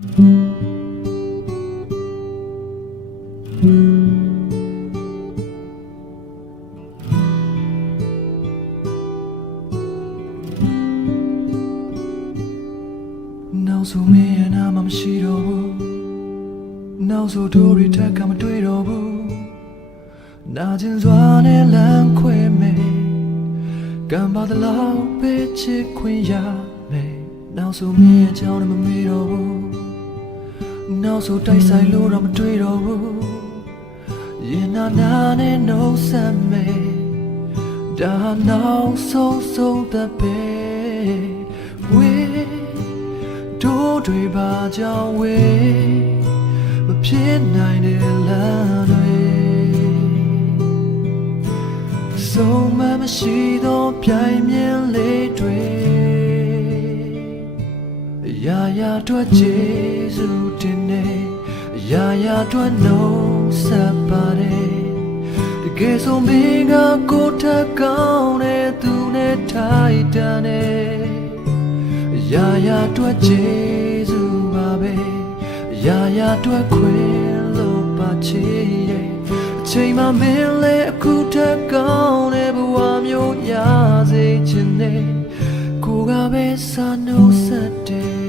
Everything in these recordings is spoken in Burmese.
နောက်ဆိုမင်းရဲ့နာမမရှိတော့ဘူးနောက်ဆိုတို့တွေထက်ကမတွေ့တော့ဘူးနာကျင်စွာနဲ့လမ်းခွဲမယ်ကံပါတလောက်ပဲချစ်ခွင့်ရမယ်နောက်ဆိုမင်းရဲ့ကြောင်းနဲ့မမေ့တော့ဘူးနောက်ဆိုတိုက်ဆိုင်လို့တော့မတွေ့တော့ဘူးရင်နာနဲ့နှုတ်ဆက်မယ်ဒါနောက်ဆုံးသက်ပဲဝေးတို့တွေပါကြောင်းဝေးမဖြစ်နိုင်တဲ့လမ်းတွေဆုံးမမရှိသောပြိုင်မြင်လေးတွေရာရာအတွက်ကျေးဇူးတင်နေရာရာအတွက်နှုတ်ဆက်ပါတယ်တကယ်ဆိုမင်းကကိုယ်ထက်ကောင်းတဲ့သူနဲ့ထိုက်တန်တဲ့ရာရာအတွက်ကျေးဇူးပါပဲရာရာအတွက်ခွင့်လို့ပါချေရဲ့အချိန်မှမင်းလည်းအခုထက်ကောင်းတဲ့ဘဝမျိုးရစေချင်တဲ့ကိုကပဲစာနှုတ်ဆက်တယ်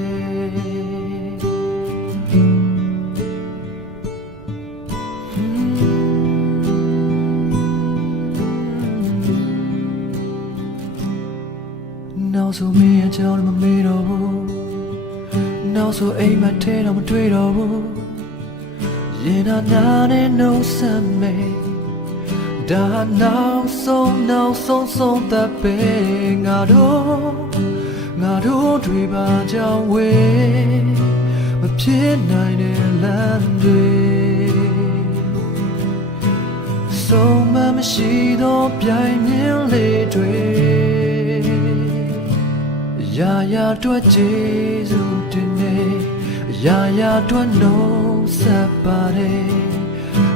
နောက်ဆိုမင်းရဲ့ကြောင်းမမေ့တော့ဘူးနောက်ဆိုအိမ်မထဲတော့မတွေ့တော့ဘူးရင်နာနဲ့နှုတ်ဆက်မယ်ဒါနောက်ဆုံးသက်ပဲငါတို့တွေပါကြောင်းဝေးမဖြစ်နိုင်တဲ့လမ်းတွေဆုံးမမရှိသောပြိုင်မြင်လေးတွေရာရာအတွက်ကျေးဇူးတင်နေရာရာအတွက်နှုတ်ဆက်ပါတယ်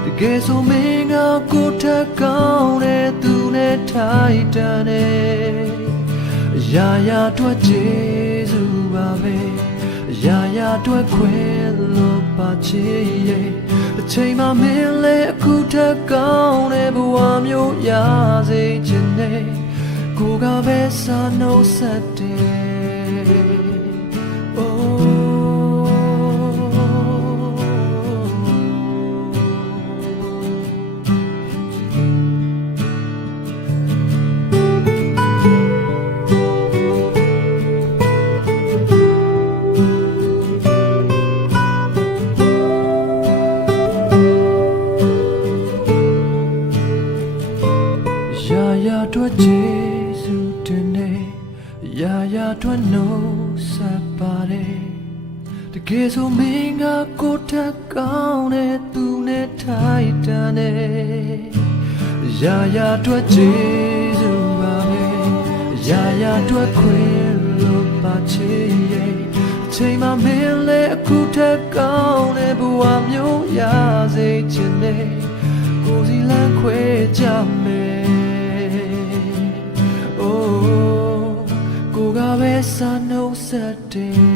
တကယ်ဆိုမင်းကကိုယ်ထက်ကောင်းတဲ့သူနဲ့ထိုက်တန်တဲ့ရာရာအတွက်ကျေးဇူးပါပဲရာရာအတွက်ခွင့်လို့ပါချေရဲ့အချိန်မှမင်းလည်းအခုထက်ကောင်းတဲ့ဘဝမျိုးရစေချင်တဲ့ကိုကပဲစာနှုတ်ဆက်တယ်ရာရာအတွက်ကျေးဇူးတင်နေရာရာအတွက်နှုတ်ဆက်ပါတယ်တကယ်ဆိုမင်းကကိုယ်ထက်ကောင်းတဲ့သူနဲ့ထိုက်တန်တဲ့ရာရာအတွက်ကျေးဇူးပါပဲရာရာအတွက်ခွင့်လို့ပါချေရဲ့အချိန်မှမင်းလည်းအခုထက်ကောင်းတဲ့ဘဝမျိုးရစေချင်တဲ့ကိုယ်စီလမ်းခွဲကြမယ်ကိုကပဲစာနှုတ်ဆက်တယ်